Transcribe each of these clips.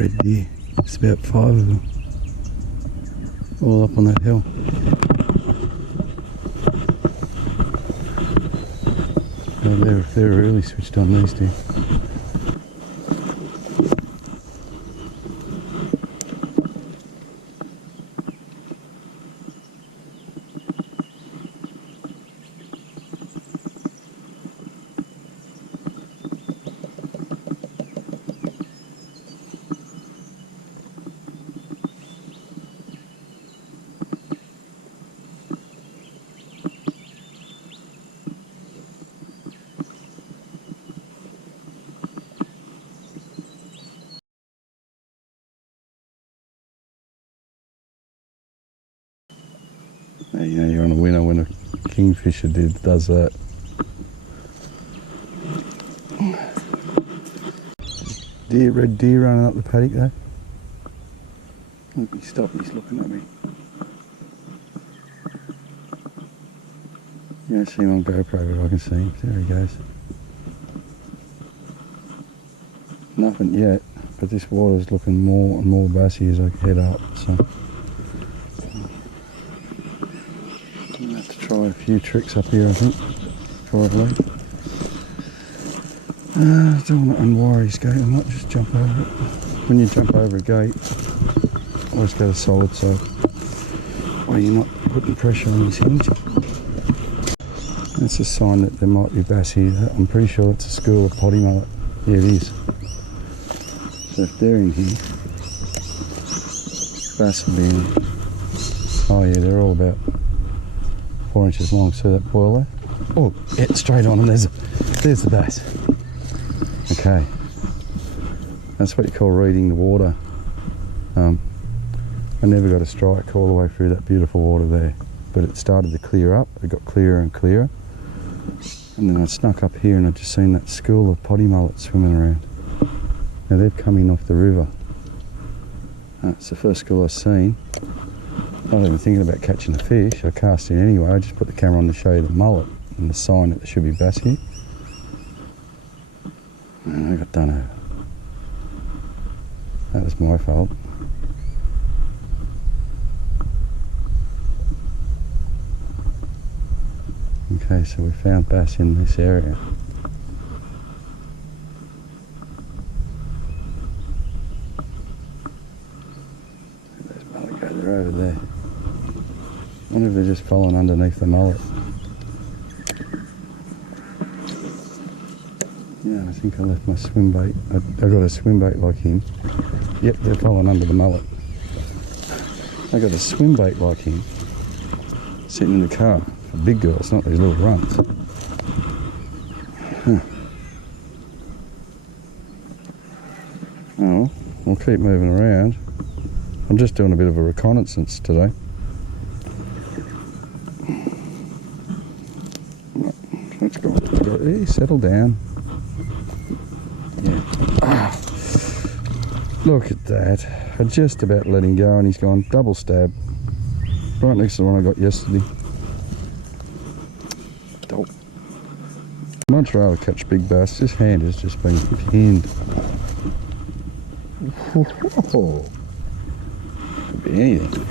red deer. It's about 5 of them, all up on that hill. They're really switched on, these deer. You know, you're on a winner when a kingfisher does that. Red deer running up the paddock though. Look, he stopped, he's looking at me. You don't see him on GoPro, but I can see him. There he goes. Nothing yet, but this water's looking more and more bassy as I head up, so I'm gonna have to try a few tricks up here, I think. Probably. I don't want to unwire his gate, I might just jump over it. When you jump over a gate, always go to solid side. Well, you're not putting pressure on his hinge. That's a sign that there might be bass here. I'm pretty sure it's a school of potty mullet. Yeah, it is. So if they're in here, bass will be in here. Oh yeah, they're all about 4 inches long. See that boil there? Oh, yeah, straight on, and there's the bass. Okay, that's what you call reading the water. I never got a strike all the way through that beautiful water there, but it started to clear up. It got clearer and clearer, and then I snuck up here and I've just seen that school of potty mullet swimming around. Now they've come in off the river. It's the first school I've seen. I'm not even thinking about catching a fish. I cast in anyway. I just put the camera on to show you the mullet and the sign that there should be bass here. And I got done over. That was my fault. Okay, so we found bass in this area. Those mullet go, they're over there. I wonder if they're just falling underneath the mullet. Yeah, I think I left my swim bait. I got a swim bait like him. Yep, they're falling under the mullet. I got a swim bait like him sitting in the car for big girls, not these little runts. Huh. Oh, we'll keep moving around. I'm just doing a bit of a reconnaissance today. Let's go. Hey, settle down. Yeah. Ah, look at that. I just about let him go and he's gone double stab. Right next to the one I got yesterday. Dope. I'd much rather catch big bass. This hand has just been pinned. Whoa. Could be anything.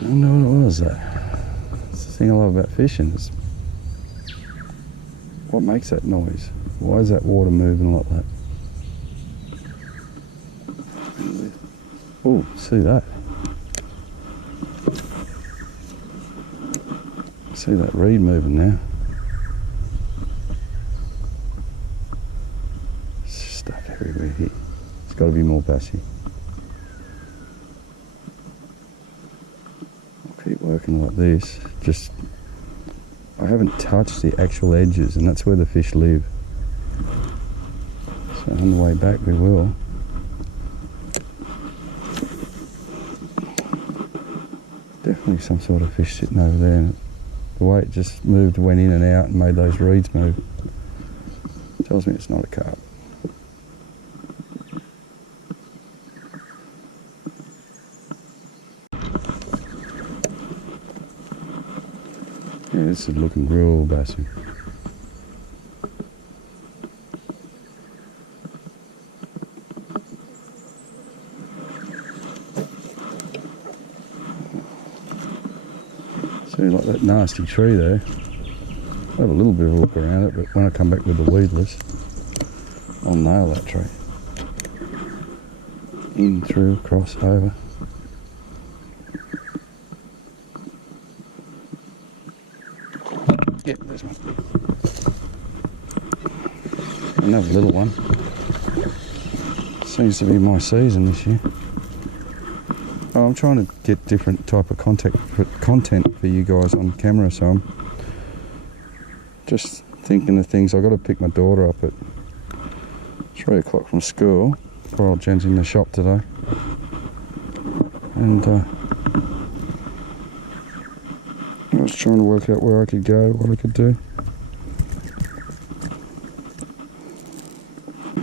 I don't know what it was that. That's the thing I love about fishing is what makes that noise? Why is that water moving like that? Oh, see that? See that reed moving now? There's stuff everywhere here. It's got to be more bass here. I'll keep working like this. Just I haven't touched the actual edges, and that's where the fish live. So on the way back we will. Definitely some sort of fish sitting over there, and the way it just moved, went in and out and made those reeds move, tells me it's not a carp. Yeah, this is looking real bassy. See, like that nasty tree there. I'll have a little bit of a look around it, but when I come back with the weedless, I'll nail that tree. In, through, across, over. Yep, there's one. Another little one. Seems to be my season this year. Oh, I'm trying to get different type of content for you guys on camera, so I'm just thinking of things. I've got to pick my daughter up at 3 o'clock from school. Poor old Jen's in the shop today. And I was trying to work out where I could go, what I could do.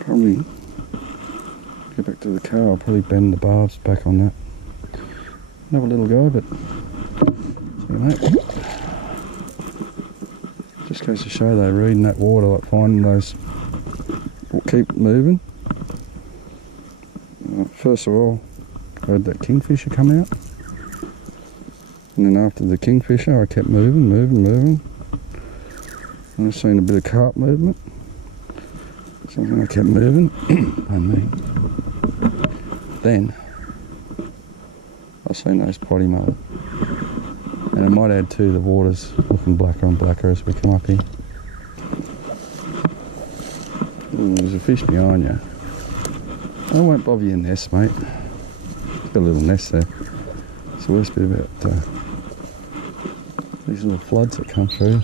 Probably go back to the car. I'll probably bend the barbs back on that. Have a little go, but see you, mate. Just goes to show they're reading that water, like finding those. Keep moving. First of all, I had that kingfisher come out, and then after the kingfisher, I kept moving. And I've seen a bit of carp movement. Something I kept moving. Pardon me. Then I've seen those potty mullet, and I might add too, the water's looking blacker and blacker as we come up here. Ooh, there's a fish behind you. I won't bother your nest, mate. It's got a little nest there. It's the worst bit about these little floods that come through.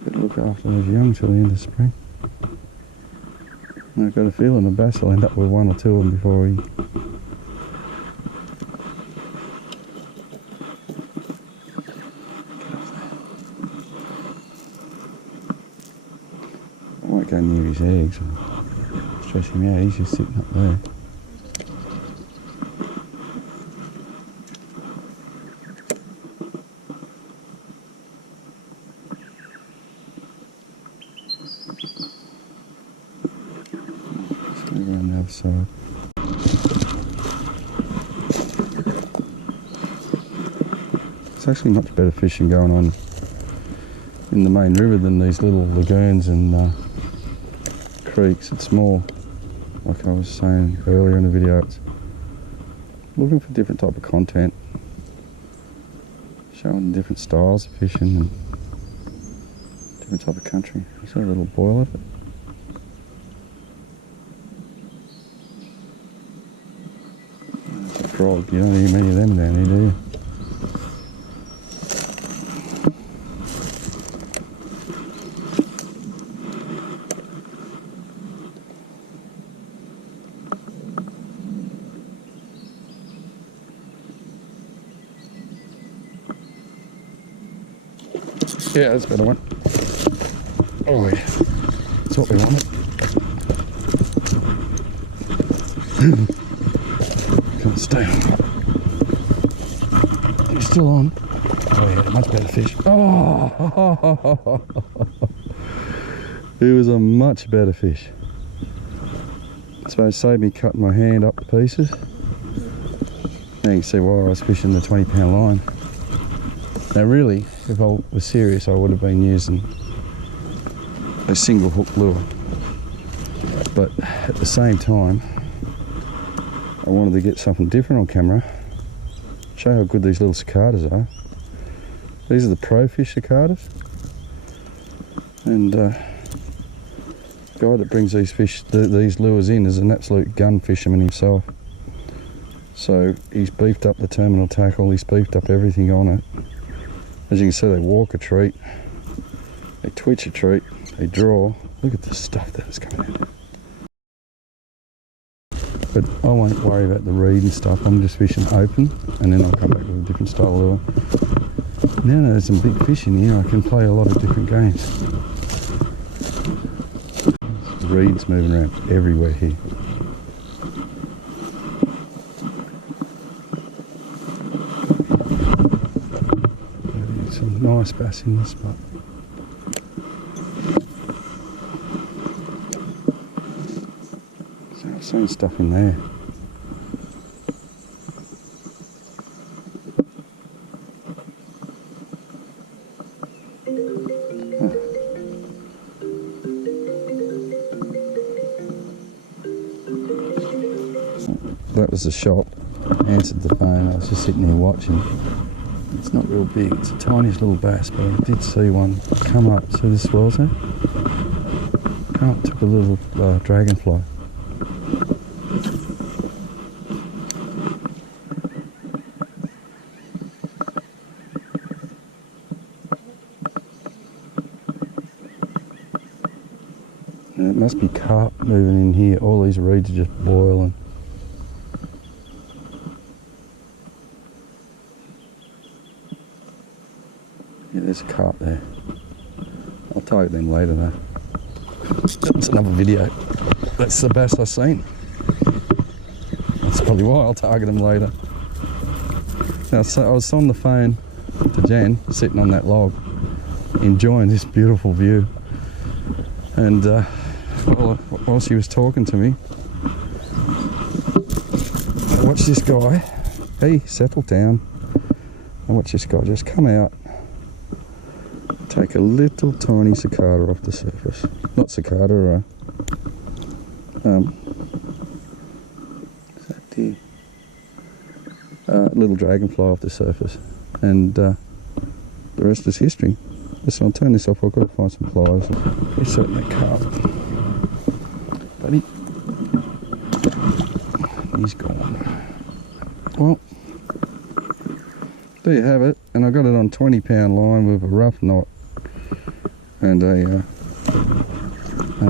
Better look after those young till the end of spring. I've got a feeling the bass will end up with 1 or 2 of them before he... I won't go near his eggs or stress him out, he's just sitting up there. Around the other side. It's actually much better fishing going on in the main river than these little lagoons and creeks. It's more, like I was saying earlier in the video, it's looking for different type of content, showing different styles of fishing and different type of country. Is there a little boil of it? Frog, you don't see many of them down here, do you? Yeah, that's a better one. Oh yeah, that's what we wanted. Can't stay on. You're still on. Oh yeah, much better fish. Oh, it was a much better fish. So it saved me cutting my hand up to pieces. Now you can see why I was fishing the 20-pound line. Now really, if I was serious, I would have been using a single hook lure. But at the same time, I wanted to get something different on camera, show how good these little cicadas are. These are the Profishent cicadas, and the guy that brings these fish, these lures in, is an absolute gun fisherman himself. So he's beefed up the terminal tackle, he's beefed up everything on it. As you can see, they walk a treat, they twitch a treat, they draw. Look at the stuff that's coming out. But I won't worry about the reed and stuff. I'm just fishing open, and then I'll come back with a different style lure. Now that there's some big fish in here, I can play a lot of different games. The reeds moving around everywhere here. Some nice bass in this spot. So I've seen stuff in there. that was the shop. I answered the phone. I was just sitting here watching. It's not real big. It's a tiniest little bass, but I did see one come up. See the swells there? Come up, took a little dragonfly. And it must be carp moving in here. All these reeds are just boiling. Yeah, there's a carp there. I'll target them later though. That's another video. That's the bass I've seen. That's probably why I'll target them later. Now, so I was on the phone to Jan, sitting on that log, enjoying this beautiful view. And while she was talking to me, I watched this guy. Hey, settle down. I watched this guy just come out, take a little tiny cicada off the surface. Not cicada, is that deer? Little dragonfly off the surface. And the rest is history. Listen, I'll turn this off. I've got to find some pliers. He's certainly a carp. Buddy. He's gone. Well, there you have it. And I got it on 20-pound line with a rough knot and a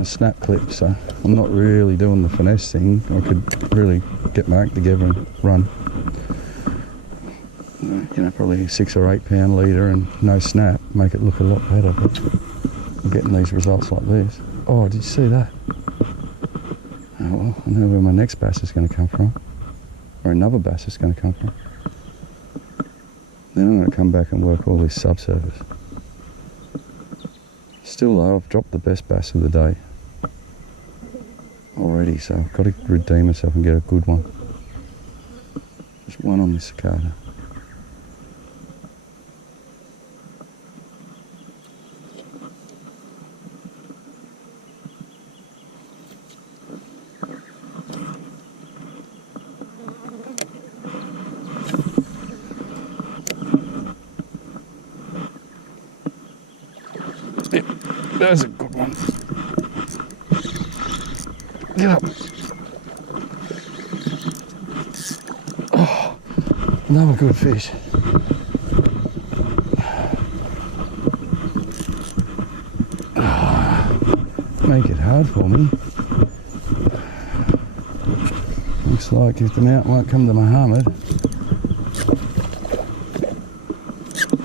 snap clip, so I'm not really doing the finesse thing. I could really get my act together and run. You know, probably 6 or 8 pound leader and no snap, make it look a lot better, but I'm getting these results like this. Oh, did you see that? Oh, well, I know where my next bass is going to come from, or another bass is going to come from. Then I'm going to come back and work all this subsurface. Still though, I've dropped the best bass of the day already, so I've got to redeem myself and get a good one. Just one on this cicada. Yep, there's a good one. Get up. Oh, another good fish. Make it hard for me. Looks like if the mountain won't come to Muhammad.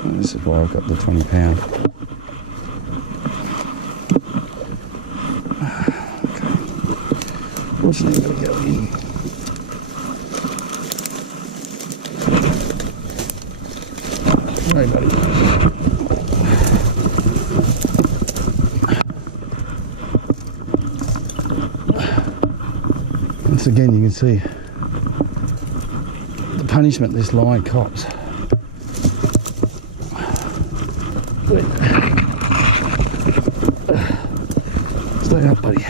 Well, this is why I've got the 20 pound. Unfortunately, I've got to go in. Right, buddy. Once again, you can see the punishment this line cops. Stay up, buddy.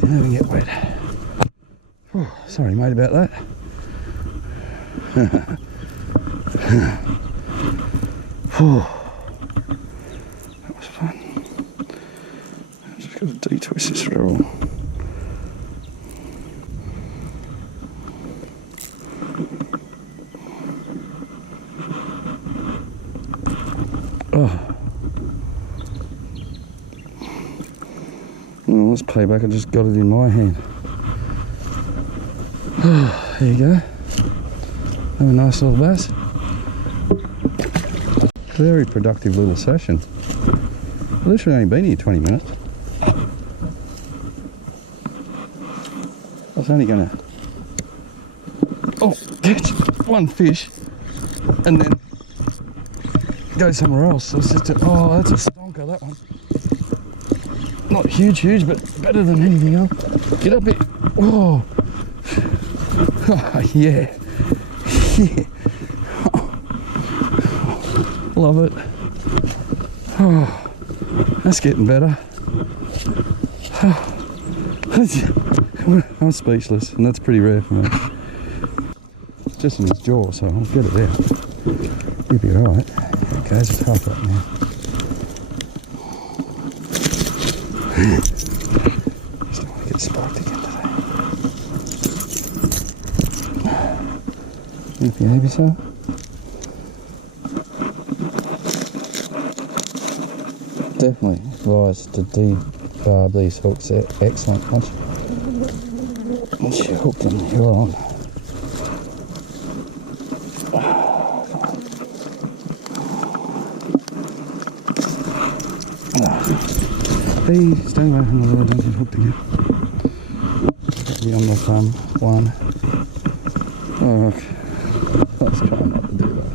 Didn't even get wet. Oh, sorry, mate, about that. That was fun. I've just got to de-twist this reel. Oh. Well, let's play back. I just got it in my hand. Oh, there you go. Have a nice little bass. Very productive little session. Literally only been here 20 minutes. I was only gonna catch one fish and then go somewhere else. So it's just that's a stonker, that one. Not huge, but better than anything else. Get up here. Oh, yeah. Yeah. Love it. Oh, that's getting better. Oh, I'm speechless, and that's pretty rare for me. It's just in his jaw, so I'll get it out. He'll be alright. Okay, it's half up now. Just don't want to get spiked again today. You behave yourself. Definitely advise to debarb these hooks. They're excellent. Once you hook them, you're on. Hey, stay away from the lure, don't get hooked again. Be on the thumb, one. Oh, okay. Let's try not to do that.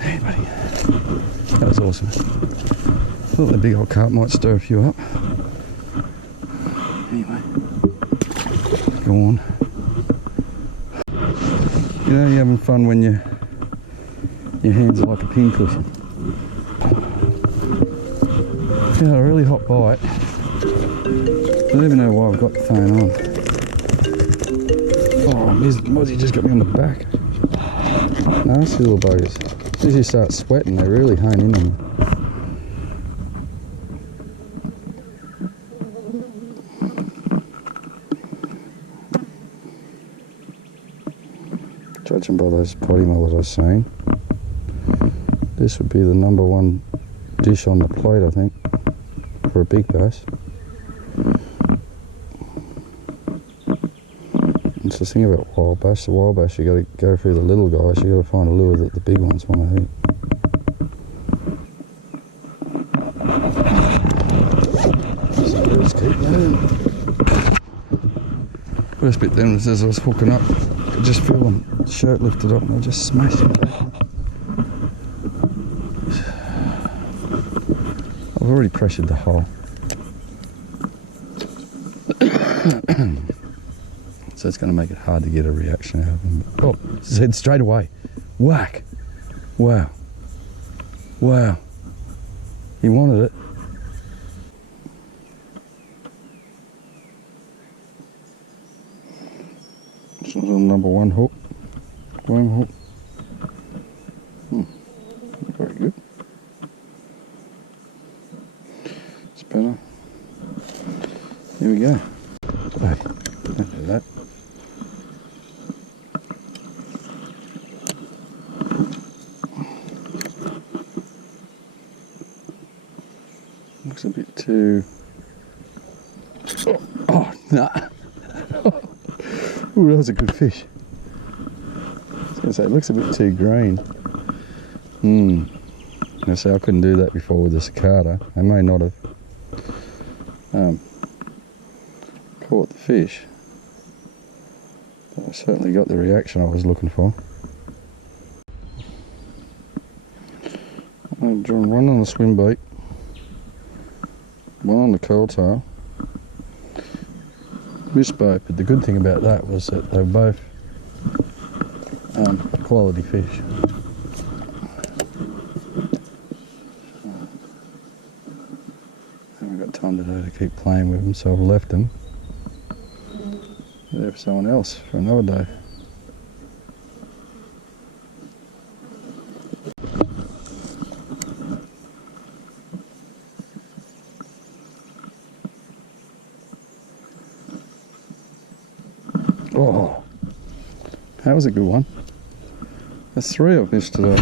Hey, buddy. That was awesome. Thought the big old carp might stir a few up. Anyway, go on. You know, you're having fun when your hands are like a pincushion. Yeah, a really hot bite. I don't even know why I've got the phone on. Oh, Mozzie just got me on the back. Nasty little buggers. As soon as you start sweating, they really hone in on you. Judging by those potty mullets I've seen, this would be the #1 dish on the plate, I think, for a big bass. It's the thing about wild bass. The wild bass, you got to go through the little guys. You got to find a lure that the big ones want to eat. So let's keep going. First bit then was as I was hooking up, I could just feel them shirt lifted up and I just smashed it. I've already pressured the hole. So it's going to make it hard to get a reaction out of him. Oh, his head straight away. Whack! Wow. Wow. He wanted it. This is a #1 hook. Worm hook. Very good. It's better. Here we go. Hey, don't do that. Looks a bit too... Oh, nah. Ooh, that was a good fish. I was going to say, it looks a bit too green. I say I couldn't do that before with the cicada. I may not have caught the fish, but I certainly got the reaction I was looking for. I'm drawing one on the swim bait, one on the curl tail. Missed both, but the good thing about that was that they were both quality fish. Haven't got time today to keep playing with them, so I've left them there for someone else for another day. Oh, that was a good one. That's 3 I've missed today.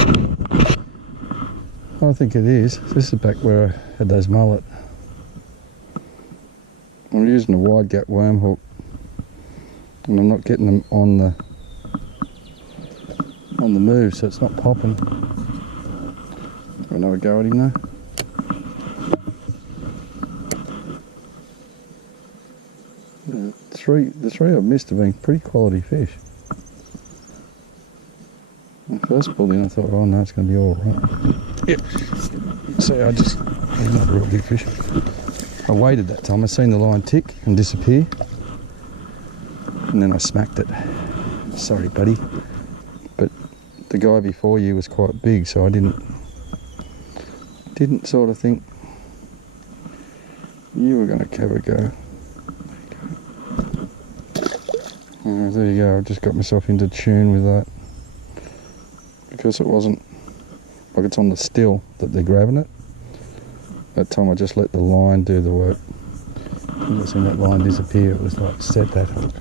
I think it is. This is back where I had those mullet. I'm using a wide gap worm hook, and I'm not getting them on the move, so it's not popping. Have another go at him though. The three I've missed have been pretty quality fish. When I first pulled in, I thought, oh no, it's going to be all right. Yep. See, he's not a real big fish. I waited that time. I seen the line tick and disappear, and then I smacked it. Sorry, buddy. But the guy before you was quite big, so I didn't sort of think You were going to have a go. There you go, I just got myself into tune with that. Because it wasn't, like it's on the still that they're grabbing it. That time I just let the line do the work. I think I've seen that line disappear, it was like set that hook.